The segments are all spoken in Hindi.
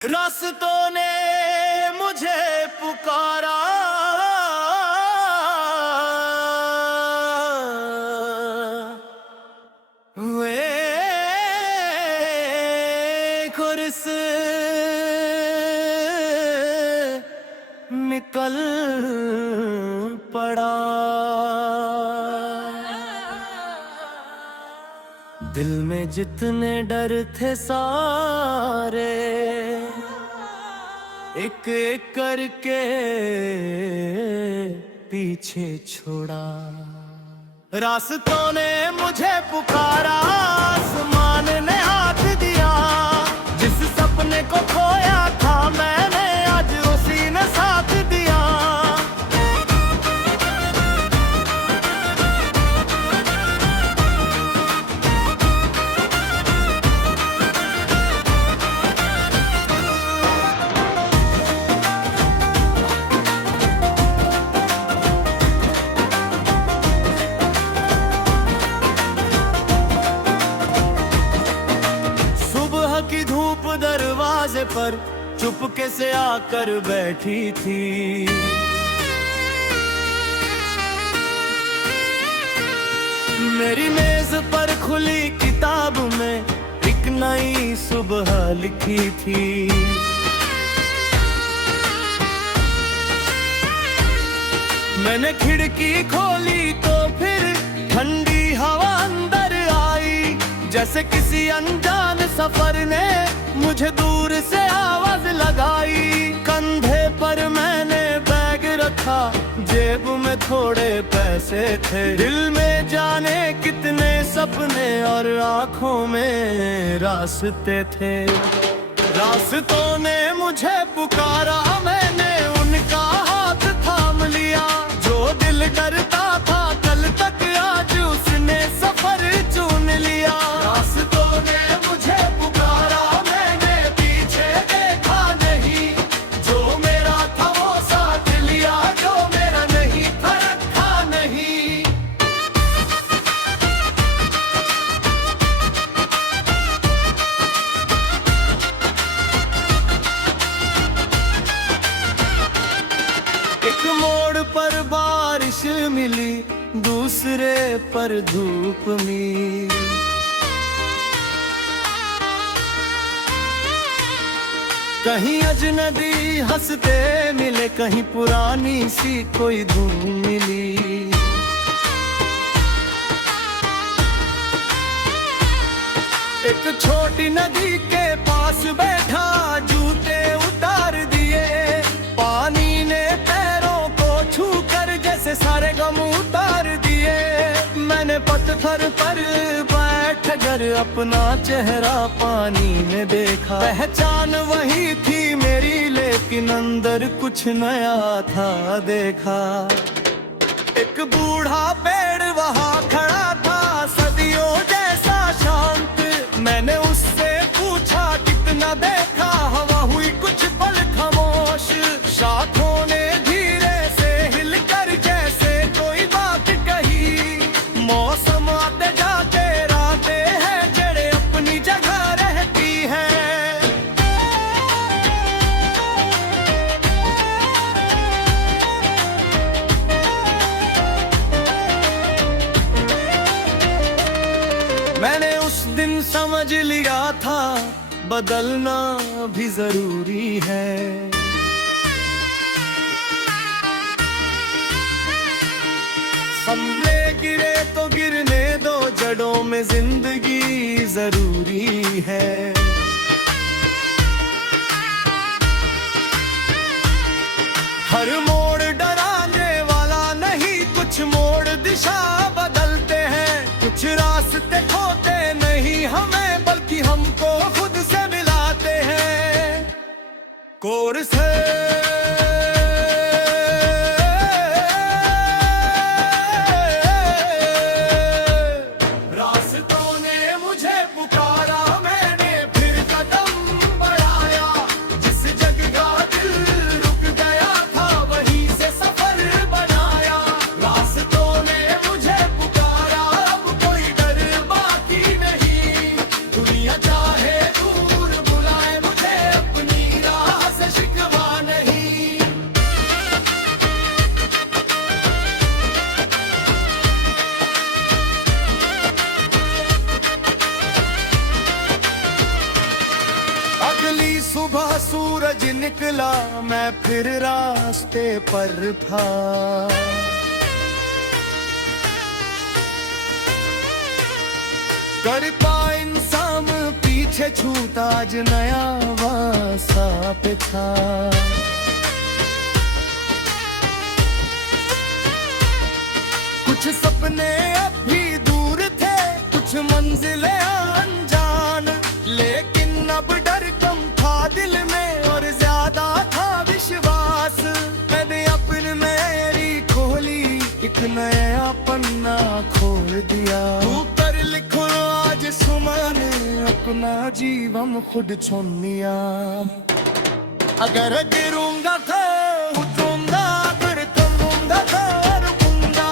रास्तों ने मुझे पुकारा, वे खुर्स निकल पड़ा। दिल में जितने डर थे सारे एक एक करके पीछे छोड़ा। रास्तों ने मुझे पुकारा, आसमान ने हाथ दिया। जिस सपने को खोया था मैंने, आज उसी ने साथ दिया। की धूप दरवाजे पर चुपके से आकर बैठी थी। मेरी मेज पर खुली किताब में एक नई सुबह लिखी थी। मैंने खिड़की खोली तो फिर ठंडी हवा अंदर आई, जैसे किसी अनजान सफर ने मुझे दूर से आवाज लगाई। कंधे पर मैंने बैग रखा, जेब में थोड़े पैसे थे। दिल में जाने कितने सपने और आंखों में रास्ते थे। रास्तों ने मुझे पुकारा, मैंने उनका हाथ थाम लिया। जो दिल डरता था कल तक, आज उसने सफर चुन लिया। रास्तों ने मुझे पुकारा, मैंने पीछे देखा नहीं। जो मेरा था वो साथ लिया, जो मेरा नहीं था रखा नहीं। एक मोड़ पर बारिश मिली, दूसरे पर धूप मिली। कहीं अजनबी हंसते मिले, कहीं पुरानी सी कोई धुन मिली। एक छोटी नदी के पास बैठा, जूते उतार दिए। पानी ने पैरों को छू कर जैसे सारे गम उतार दिए। मैंने पत्थर पर बैठ कर अपना चेहरा पानी में देखा। पहचान वही थी मेरी, लेकिन अंदर कुछ नया था देखा। एक बूढ़ा पेड़ वहाँ खड़ा था, सदियों जैसा शांत। मैंने उससे पूछा कितना देखा, हवा हुई कुछ पल खामोश। शाखों ने धीरे से हिलकर जैसे कोई बात कही। मौसम आते जाते राते हैं, जड़ें अपनी जगह रहती हैं। मैंने उस दिन समझ लिया था, बदलना भी जरूरी है। हमले गिरे तो गिरने दो, जड़ों में जिंदगी जरूरी है। हर मोड़ डराने वाला नहीं, कुछ मोड़ दिशा बदलते हैं। कुछ रास्ते खोते नहीं हमें, बल्कि हमको खुद से मिलाते हैं। कोर्स है चाहे दूर बुलाए मुझे अपनी सुबह सूरज निकला, मैं फिर रास्ते पर था। कर पा इंसान पीछे छूटा, आज नया वासा पे था। कुछ सपने अब भी दूर थे, कुछ मंजिलें अनजान, लेकिन अब डर कम था दिल में और ज्यादा था विश्वास। मैंने अपने मेरी खोली, एक नया पन्ना खोल दिया। ऊपर लिखो आज सुमन, अपना जीवन खुद चुन लिया। अगर गिरूंगा तो उठूंगा, अगर तुमूंगा तो रुकूंगा,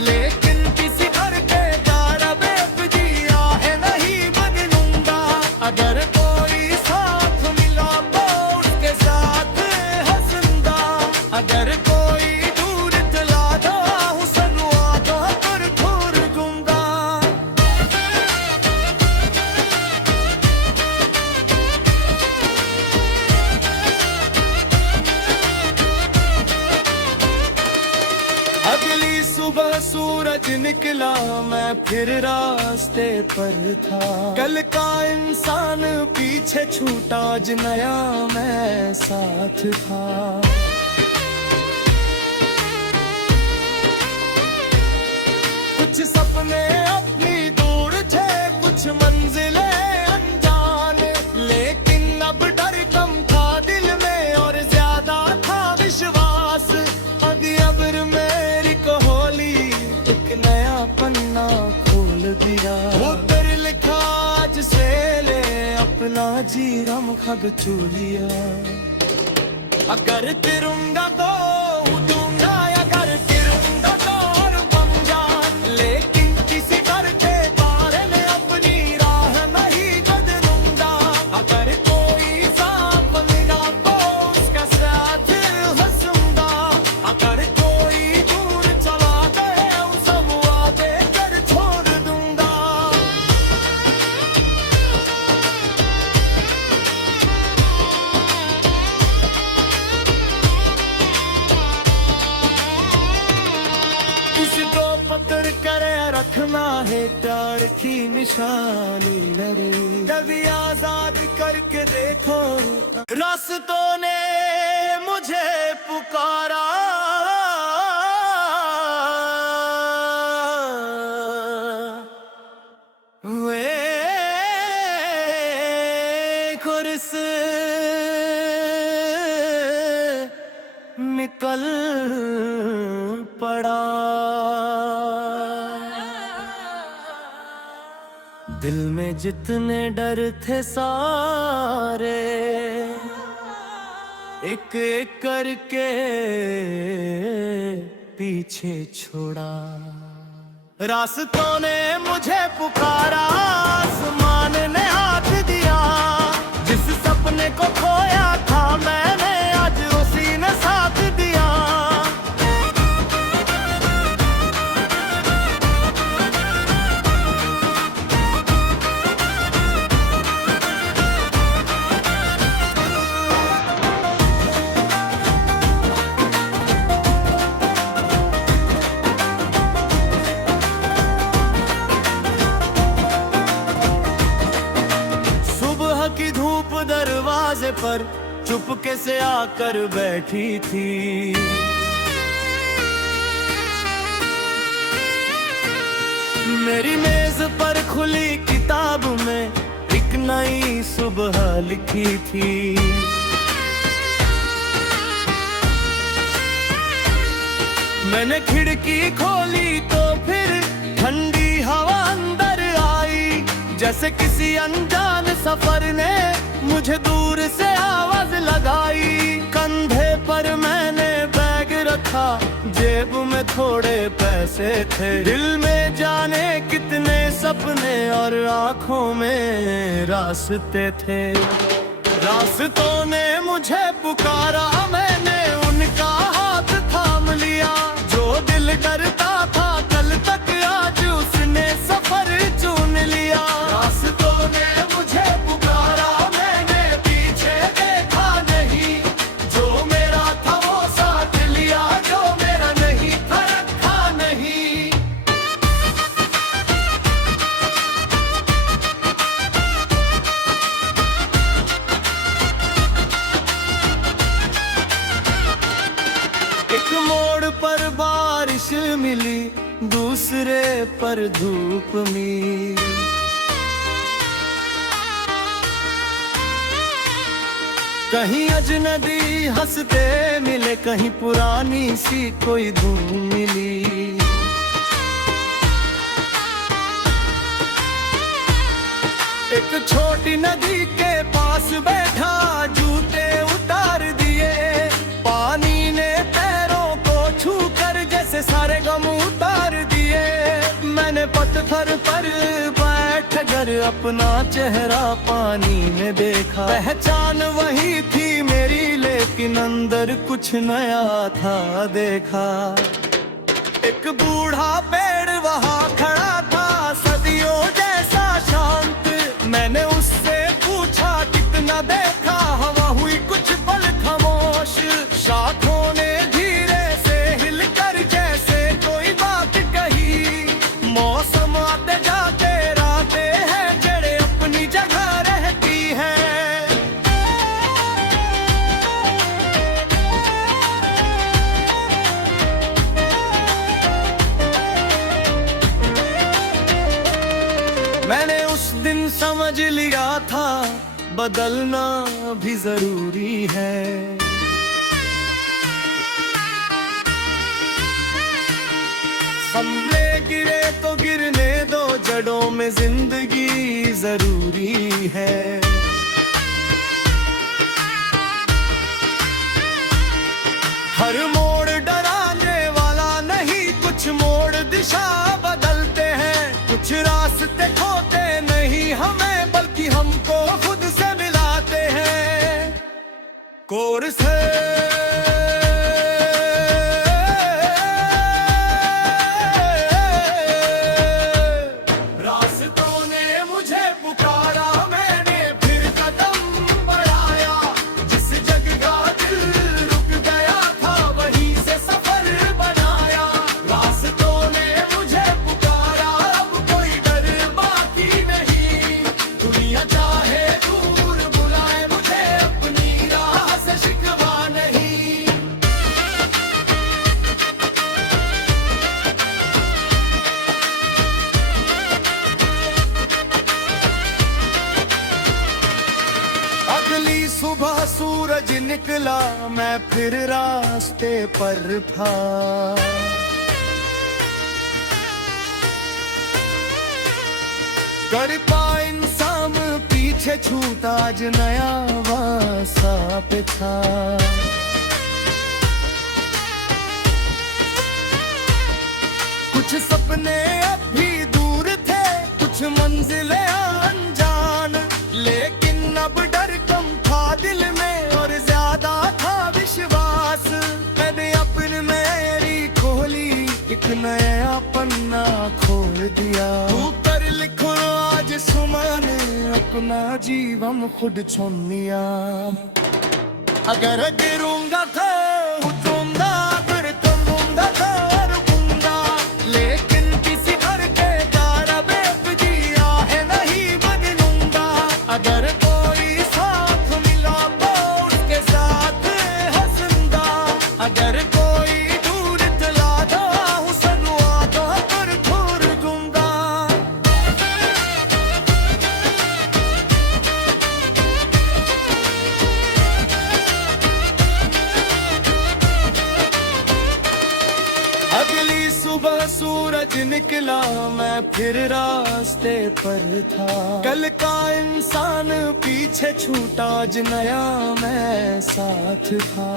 लेकिन किसी घर के तारा बेपजिया है नहीं बदलूंगा। अगर कोई साथ मिला तो उसके साथ हंसूंगा, अगर कोई दूर चला तो हुस्न तो कर छोड़ दूंगा। अगली सुबह सूरज निकला, मैं फिर रास्ते पर था। कल का इंसान पीछे छूटा, आज नया मैं साथ था। कुछ सपने अपनी दूर थे, कुछ मंजिलें अनजान, लेकिन अब डर कम था दिल में और ज्यादा था विश्वास। अगर मेरी कोहली, एक नया पन्ना खोल दिया। ऊपर लिखा आज से ले, अपना जीवन खग चूलिया। अगर तिरूंगा तो उठूंगा, अगर तिरूंगा तो रुकूंगा, लेकिन किसी घर के तारे में अपनी राह नहीं बदलूंगा। अगर कोई साथ मिला तो उसका साथ हंसूंगा, अगर कोई दूर चला गया उसे वादे कर छोड़ दूंगा। किसी को पकड़ कर रखना है प्यार की निशानी लरे। कभी आजाद करके देखो, रास्तों ने मुझे पुकारा। वे खुर्स निकल पड़ा। दिल में जितने डर थे सारे, एक एक करके पीछे छोड़ा। रास्तों ने मुझे पुकारा, आसमान ने हाथ दिया। जिस सपने को खोया था मैंने, आज उसी ने साथ दिया। की धूप दरवाजे पर चुपके से आकर बैठी थी। मेरी मेज पर खुली किताब में एक नई सुबह लिखी थी। मैंने खिड़की खोली तो फिर ठंडी हवा अंदर आई, जैसे किसी अनजान सफर ने मुझे दूर से आवाज लगाई। कंधे पर मैंने बैग रखा, जेब में थोड़े पैसे थे। दिल में जाने कितने सपने और आंखों में रास्ते थे। रास्तों ने मुझे पुकारा, मैंने उनका हाथ थाम लिया। जो दिल डरता था कल तक, आज उसने सफर चुन लिया। रास्तों ने मुझे पुकारा, मैंने पीछे मिली, दूसरे पर धूप में। कहीं अजनबी हंसते मिले, कहीं पुरानी सी कोई धुन मिली। एक छोटी नदी के पास बैठा, जूते उतार दिए, पानी ने पैरों को छू कर जैसे सारे गम उतार दिए। मैंने पत्थर पर बैठ कर अपना चेहरा पानी में देखा, पहचान वही थी मेरी, लेकिन अंदर कुछ नया था देखा। एक बूढ़ा पेड़ वहाँ खड़ा था, सदियों जैसा शांत। मैंने उससे पूछा कितना देखा, हवा हुई कुछ पल खामोश, शाखों ने धीरे से हिलकर जैसे कोई बात कही। मौसम आते जाते रातें हैं, जड़ें अपनी जगह रहती हैं। मैंने उस दिन समझ लिया था, बदलना भी जरूरी है। हमले गिरे तो गिरने दो, जड़ों में जिंदगी जरूरी है। हर मोड़ डराने वाला नहीं, कुछ मोड़ दिशा बदलते हैं। कुछ रास्ते खोते नहीं हमें, बल्कि हमको खुद से मिलाते हैं। कोर से रास्तों ने मुझे पुकारा, मैंने फिर कदम बढ़ाया। जिस जगह दिल रुक गया था, वहीं से सफर बनाया। रास्तों ने मुझे पुकारा, अब कोई डर बाकी नहीं। दुनिया चाहे दूर बुलाए मुझे, अपनी राह से शिकवा नहीं। अगली सुबह सूरज निकला, मैं फिर रास्ते पर था। कर पाए इंसान पीछे छूटा, आज नया वासा पे था। कुछ सपने अब भी दूर थे, कुछ मंजिलें अनजान, लेकिन अब डर कम था दिल में और ज्यादा था विश्वास। मैंने अपनी मेरी खोली, एक नया पन्ना खोल दिया। ऊपर लिखो आज सुमन, अपना जीवन खुद चुन लिया। अगर गिरूंगा तो उठूंगा, फिर तुमूंगा तो रुकूंगा, लेकिन किसी घर के तारा बेपजिया है नहीं बदलूंगा। अगर कोई साथ मिला तो उसके साथ हंसूंगा, अगर कोई दूर चला तो हुस्न वादा कर छोड़ दूंगा। अगली सुबह सूरज निकला, मैं फिर रास्ते पर था। कल का इंसान पीछे छूटा, आज नया मैं साथ था।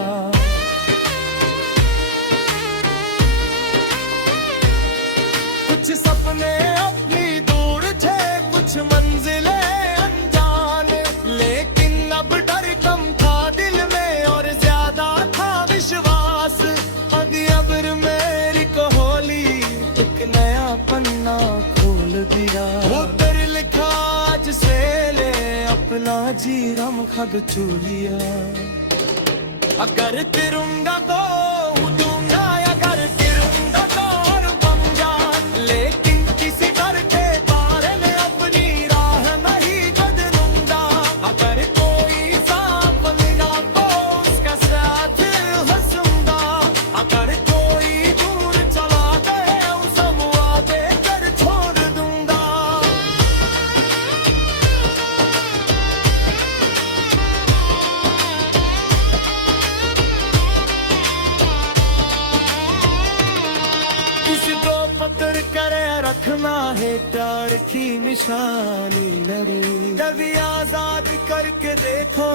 कुछ सपने अपनी दूर थे, कुछ मंजिलें अनजान, लेकिन अब डर कम था दिल में और ज्यादा था विश्वास। अगर मेरी कोहली, एक नया पन्ना खोल दिया। ऊपर लिखा आज से ले, अपना जीवन खुद चुलिया। अगर तिरूंगा तो उठूंगा, अगर तिरूंगा तो रुकूंगा, लेकिन किसी घर के बारे में अपनी राह नहीं बदलूंगा। अगर कोई साथ मिला तो उसका साथ हंसूंगा, अगर कोई दूर चला चाहे प्यार की निशानी लड़े, कभी आजाद करके देखो।